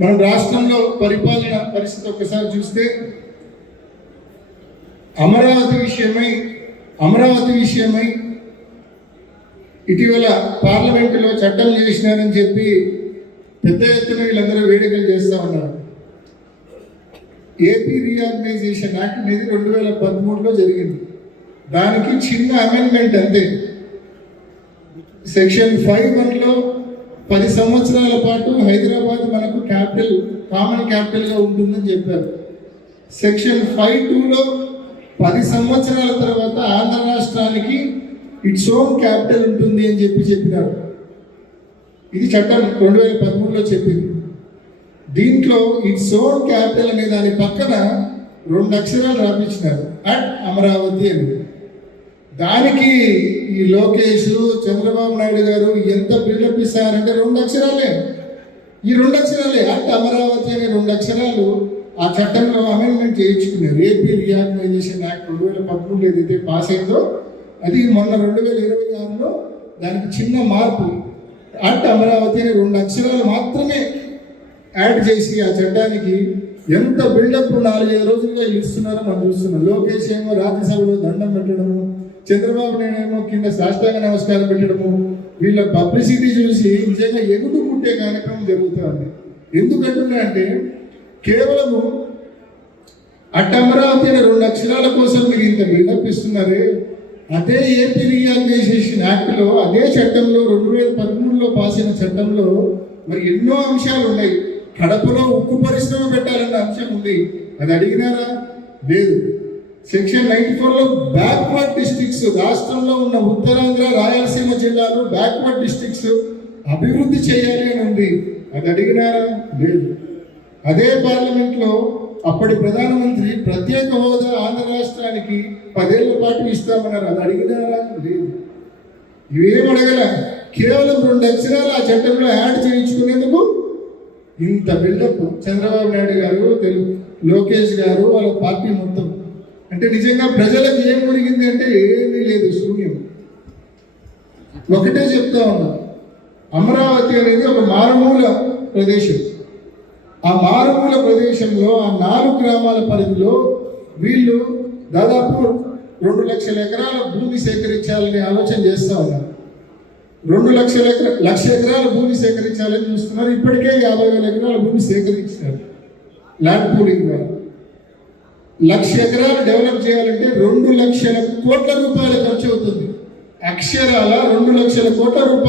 మనం రాష్ట్రంలో పరిపాలన పరిస్థితి ఒకసారి చూస్తే అమరావతి విషయమై ఇటీవల పార్లమెంటులో చట్టం చేసినారని చెప్పి పెద్ద ఎత్తున వీళ్ళందరూ వేడుకలు చేస్తూ ఉన్నారు. ఏపీ రీఆర్గనైజేషన్ యాక్ట్ అనేది 2013లో జరిగింది. దానికి చిన్న అమెండ్మెంట్ అంతే. సెక్షన్ 5(1)లో 10 సంవత్సరాల పాటు హైదరాబాద్ మనకు కామన్ క్యాపిటల్గా ఉంటుందని చెప్పారు. సెక్షన్ 5(2)లో 10 సంవత్సరాల తర్వాత ఆంధ్ర రాష్ట్రానికి ఇట్స్ ఓన్ క్యాపిటల్ ఉంటుంది అని చెప్పినారు. ఇది చట్టం 2013లో చెప్పింది. దీంట్లో ఇట్స్ ఓన్ క్యాపిటల్ అనే దాని పక్కన 2 అక్షరాలు రాపించినారు, అట్ అమరావతి అని. దానికి ఈ లోకేష్, చంద్రబాబు నాయుడు గారు ఎంత బిల్డప్ ఇస్తారంటే 2 అక్షరాలే. ఈ 2 అక్షరాలే అట్ అమరావతి అనే 2 అక్షరాలు ఆ చట్టంలో అమెండ్మెంట్ చేయించుకున్నారు. ఏపీ రీఆర్గనైజేషన్ యాక్ట్ 2013 ఏదైతే పాస్ అయిందో అది మొన్న 2026లో దానికి చిన్న మార్పు, అట్ అమరావతి అనే 2 అక్షరాలు మాత్రమే యాడ్ చేసి ఆ చట్టానికి ఎంత బిల్డప్ 4-5 రోజులుగా ఇస్తున్నారో మనం చూస్తున్నాం. లోకేష్ ఏమో రాజ్యసభలో దండం పెట్టడము, చంద్రబాబు నాయుడు ఏమో కింద సాష్టాంగ నమస్కారం పెట్టడము, వీళ్ళ పబ్లిసిటీ చూసి నిజంగా ఎగుడు పుట్టే కార్యక్రమం జరుగుతూ ఉంది. ఎందుకంటున్నా అంటే కేవలము అట్ అమరావతి అనే 2 అక్షరాల కోసం మీరు ఇంత బిల్డప్ ఇస్తున్నారే, అదే ఏపీ రీఆర్గనైజేషన్ యాక్ట్లో అదే చట్టంలో 2013లో పాస్ అయిన చట్టంలో మరి ఎన్నో అంశాలు ఉన్నాయి. కడపలో ఉక్కు పరిశ్రమ పెట్టాలన్న అంశం ఉంది. అది అడిగినారా? లేదు. సెక్షన్ 94లో బ్యాక్వర్డ్ డిస్ట్రిక్ట్స్, రాష్ట్రంలో ఉన్న ఉత్తరాంధ్ర, రాయలసీమ జిల్లాలు బ్యాక్వర్డ్ డిస్ట్రిక్ట్స్ అభివృద్ధి చేయాలి అని ఉంది. అది అడిగినారా? లేదు. అదే పార్లమెంట్లో అప్పటి ప్రధానమంత్రి ప్రత్యేక హోదా ఆంధ్ర రాష్ట్రానికి 10 ఏళ్ల పాటు ఇస్తామన్నారు. అది అడిగినారా? లేదు. ఇవేం అడగల. కేవలం 2 అక్షరాలు ఆ చట్టంలో యాడ్ చేయించుకునేందుకు ఇంత బిల్డప్ చంద్రబాబు నాయుడు గారు, లోకేష్ గారు, వాళ్ళ పార్టీ మొత్తం. అంటే నిజంగా ప్రజలకు ఏం ఒరిగింది అంటే ఏమీ లేదు, శూన్యం. ఒకటే చెప్తా ఉన్నా, అమరావతి అనేది ఒక మారుమూల ప్రదేశం. ఆ మారుమూల ప్రదేశంలో ఆ 4 గ్రామాల పరిధిలో వీళ్ళు దాదాపు 2 లక్షల ఎకరాల భూమి సేకరించాలని ఆలోచన చేస్తూ ఉన్నారు. 2 లక్ష ఎకరాల భూమి సేకరించాలని చూస్తున్నారు. ఇప్పటికే 50,000 ఎకరాల భూమి సేకరించారు ల్యాండ్ పూలింగ్ ద్వారా. 1,00,000 ఎకరాలు డెవలప్ చేయాలంటే 2 లక్షల కోట్ల రూపాయలు ఖర్చు అవుతుంది. అక్షరాల 2 లక్షల కోట్ల రూపాయలు